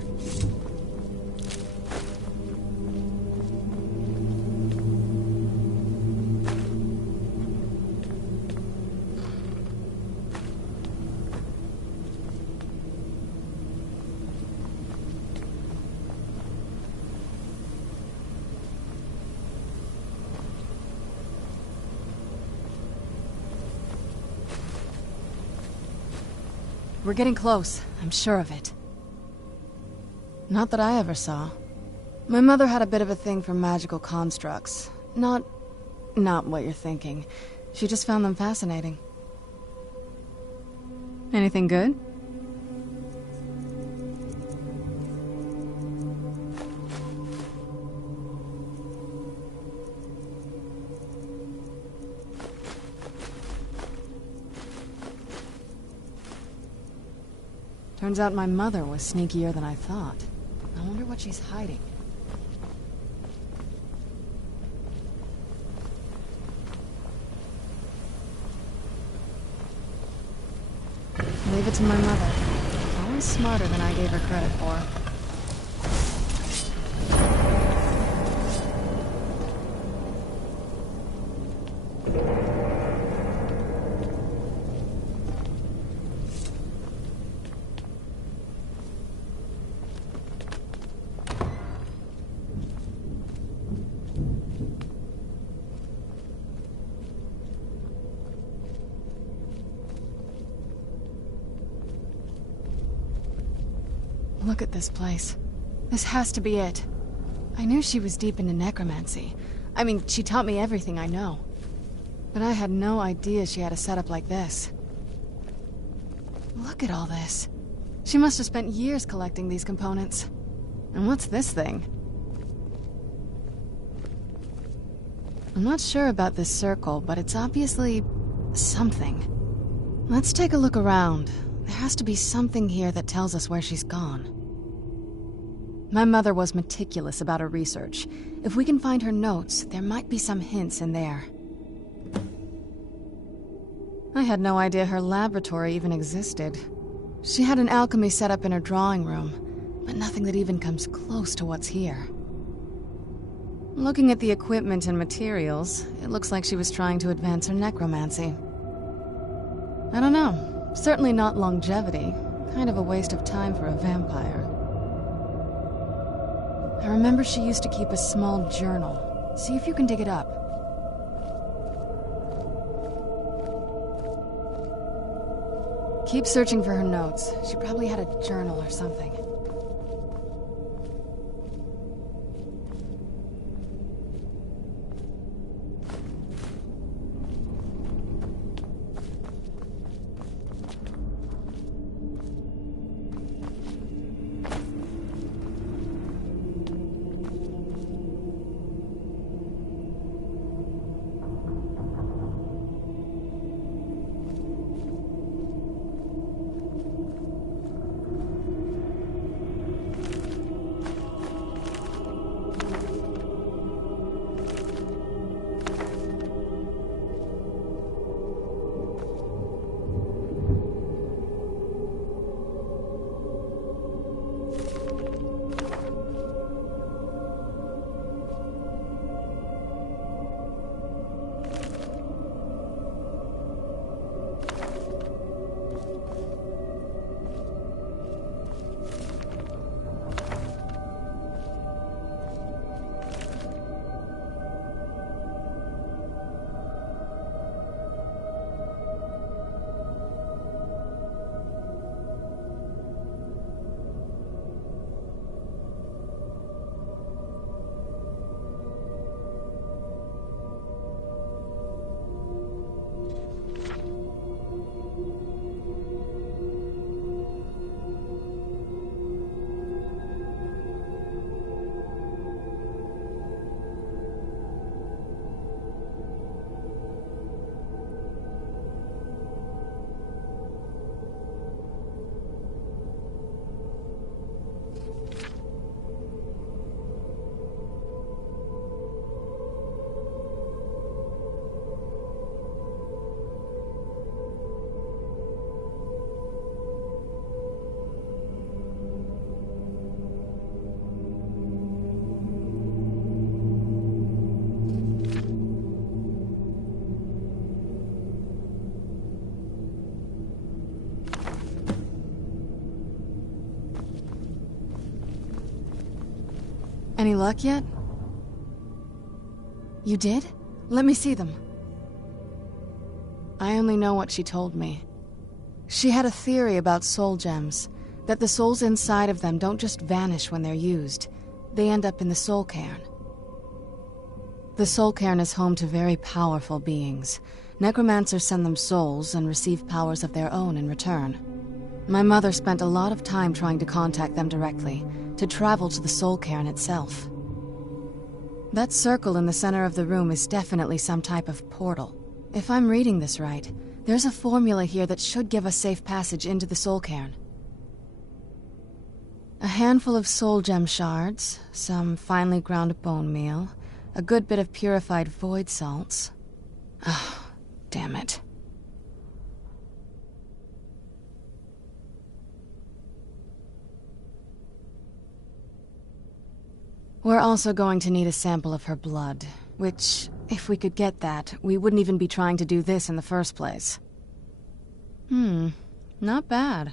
We're getting close, I'm sure of it. Not that I ever saw. My mother had a bit of a thing for magical constructs. Not what you're thinking. She just found them fascinating. Anything good? Turns out my mother was sneakier than I thought. I wonder what she's hiding. Leave it to my mother. Always smarter than I gave her credit for. Look at this place. This has to be it. I knew she was deep into necromancy. I mean, she taught me everything I know. But I had no idea she had a setup like this. Look at all this. She must have spent years collecting these components. And what's this thing? I'm not sure about this circle, but it's obviously something. Let's take a look around. There has to be something here that tells us where she's gone. My mother was meticulous about her research. If we can find her notes, there might be some hints in there. I had no idea her laboratory even existed. She had an alchemy set up in her drawing room, but nothing that even comes close to what's here. Looking at the equipment and materials, it looks like she was trying to advance her necromancy. I don't know. Certainly not longevity. Kind of a waste of time for a vampire. I remember she used to keep a small journal. See if you can dig it up. Keep searching for her notes. She probably had a journal or something. Any luck yet? You did? Let me see them. I only know what she told me. She had a theory about soul gems, that the souls inside of them don't just vanish when they're used. They end up in the soul cairn. The soul cairn is home to very powerful beings. Necromancers send them souls and receive powers of their own in return. My mother spent a lot of time trying to contact them directly, to travel to the soul cairn itself. That circle in the center of the room is definitely some type of portal. If I'm reading this right, there's a formula here that should give us safe passage into the soul cairn. A handful of soul gem shards, some finely ground bone meal, a good bit of purified void salts. Oh, damn it. We're also going to need a sample of her blood, which, if we could get that, we wouldn't even be trying to do this in the first place. Not bad.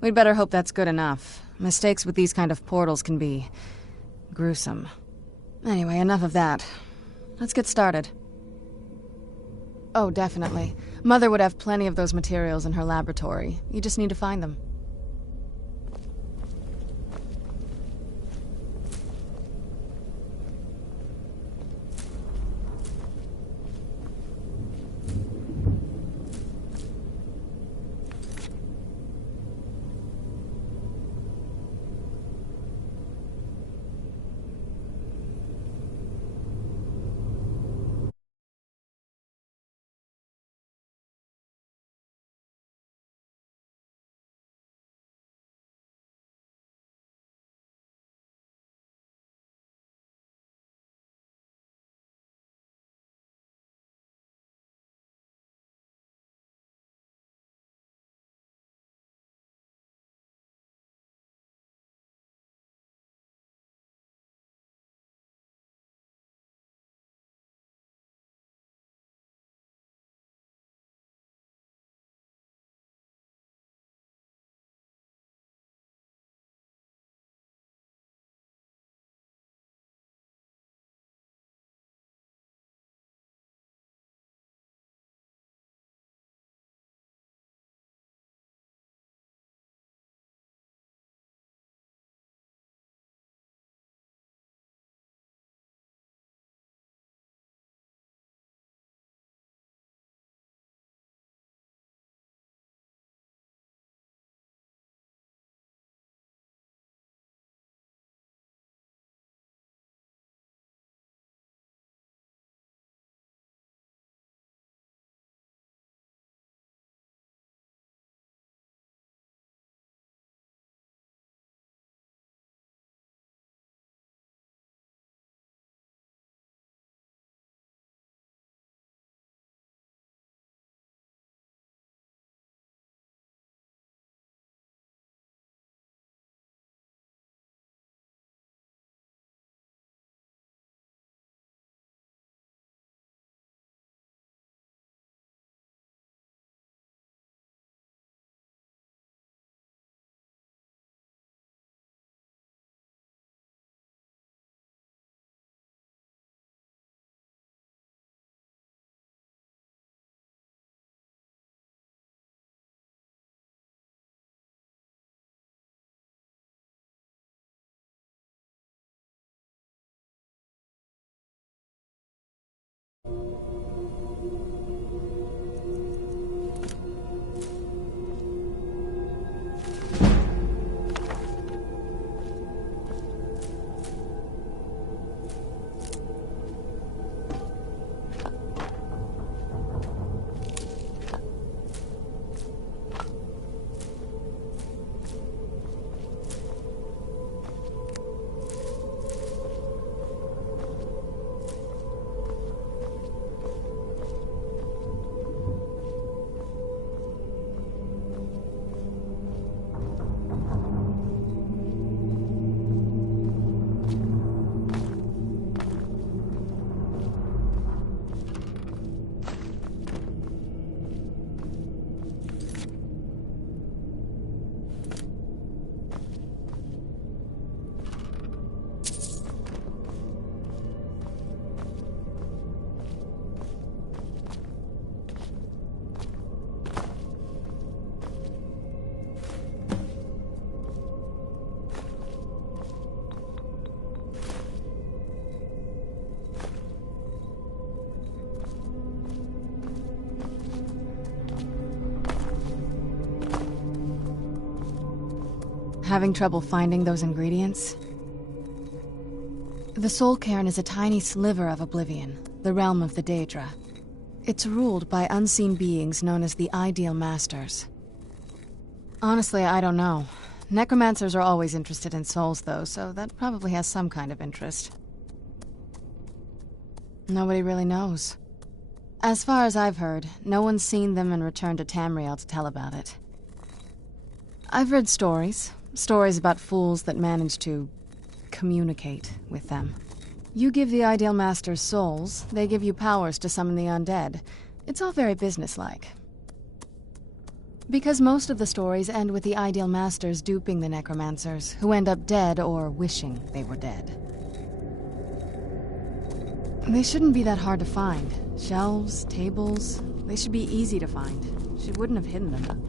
We'd better hope that's good enough. Mistakes with these kind of portals can be gruesome. Anyway, enough of that. Let's get started. Oh, definitely. Mother would have plenty of those materials in her laboratory. You just need to find them. Having trouble finding those ingredients? The Soul Cairn is a tiny sliver of Oblivion, the realm of the Daedra. It's ruled by unseen beings known as the Ideal Masters. Honestly, I don't know. Necromancers are always interested in souls, though, so that probably has some kind of interest. Nobody really knows. As far as I've heard, no one's seen them and returned to Tamriel to tell about it. I've read stories about fools that manage to communicate with them. You give the Ideal Masters souls, they give you powers to summon the undead. It's all very businesslike. Because most of the stories end with the Ideal Masters duping the necromancers, who end up dead or wishing they were dead. They shouldn't be that hard to find. Shelves, tables, they should be easy to find. She wouldn't have hidden them.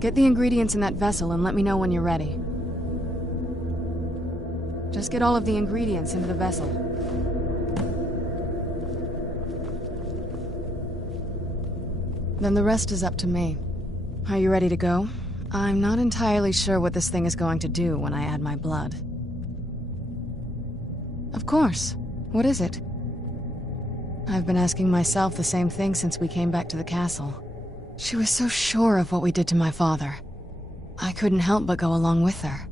Get the ingredients in that vessel and let me know when you're ready. Just get all of the ingredients into the vessel. Then the rest is up to me. Are you ready to go? I'm not entirely sure what this thing is going to do when I add my blood. Of course. What is it? I've been asking myself the same thing since we came back to the castle. She was so sure of what we did to my father. I couldn't help but go along with her.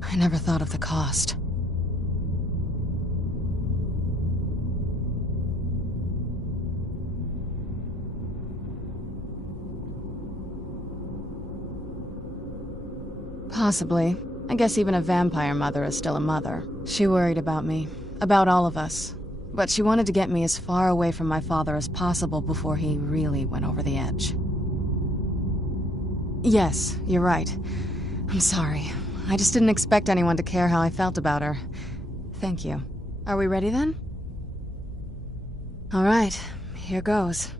I never thought of the cost. Possibly. I guess even a vampire mother is still a mother. She worried about me, about all of us. But she wanted to get me as far away from my father as possible before he really went over the edge. Yes, you're right. I'm sorry. I just didn't expect anyone to care how I felt about her. Thank you. Are we ready then? All right, here goes.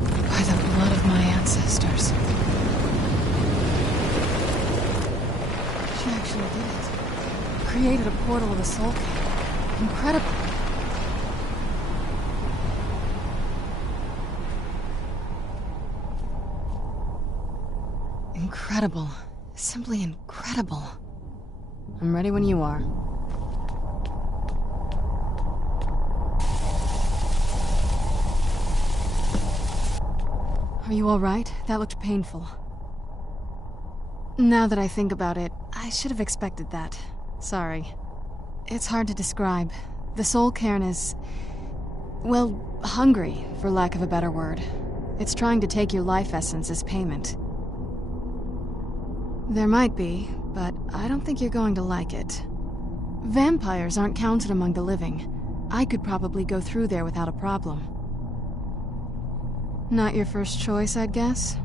By the blood of my ancestors. She actually did it. Created a portal of the Soul Cairn. Incredible. Incredible. Simply incredible. I'm ready when you are. Are you all right? That looked painful. Now that I think about it, I should have expected that. Sorry. It's hard to describe. The Soul Cairn is... well, hungry, for lack of a better word. It's trying to take your life essence as payment. There might be, but I don't think you're going to like it. Vampires aren't counted among the living. I could probably go through there without a problem. Not your first choice, I'd guess?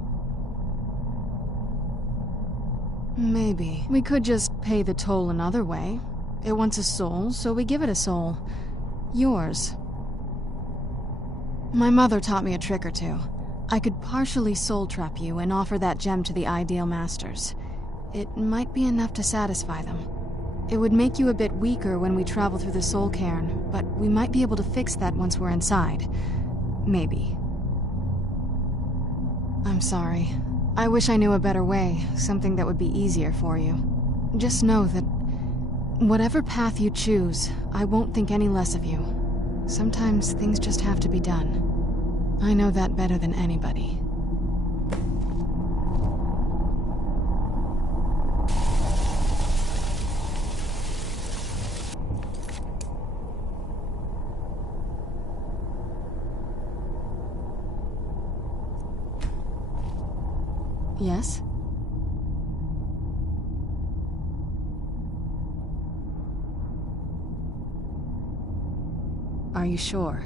Maybe. We could just pay the toll another way. It wants a soul, so we give it a soul. Yours. My mother taught me a trick or two. I could partially soul trap you and offer that gem to the Ideal Masters. It might be enough to satisfy them. It would make you a bit weaker when we travel through the soul cairn, but we might be able to fix that once we're inside. Maybe. I'm sorry. I wish I knew a better way, something that would be easier for you. Just know that whatever path you choose, I won't think any less of you. Sometimes things just have to be done. I know that better than anybody. Yes? Are you sure?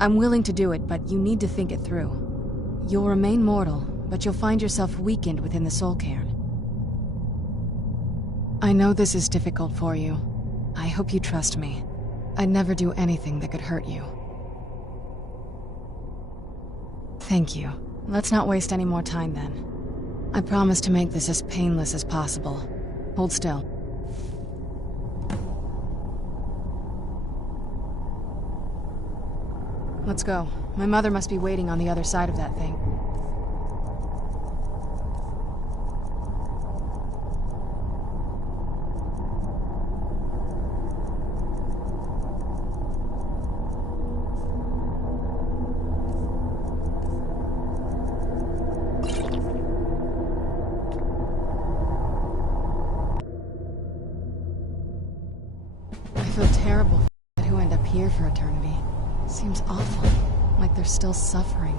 I'm willing to do it, but you need to think it through. You'll remain mortal, but you'll find yourself weakened within the soul cairn. I know this is difficult for you. I hope you trust me. I'd never do anything that could hurt you. Thank you. Let's not waste any more time then. I promise to make this as painless as possible. Hold still. Let's go. My mother must be waiting on the other side of that thing. I feel terrible for who end up here for eternity. Seems awful, like they're still suffering.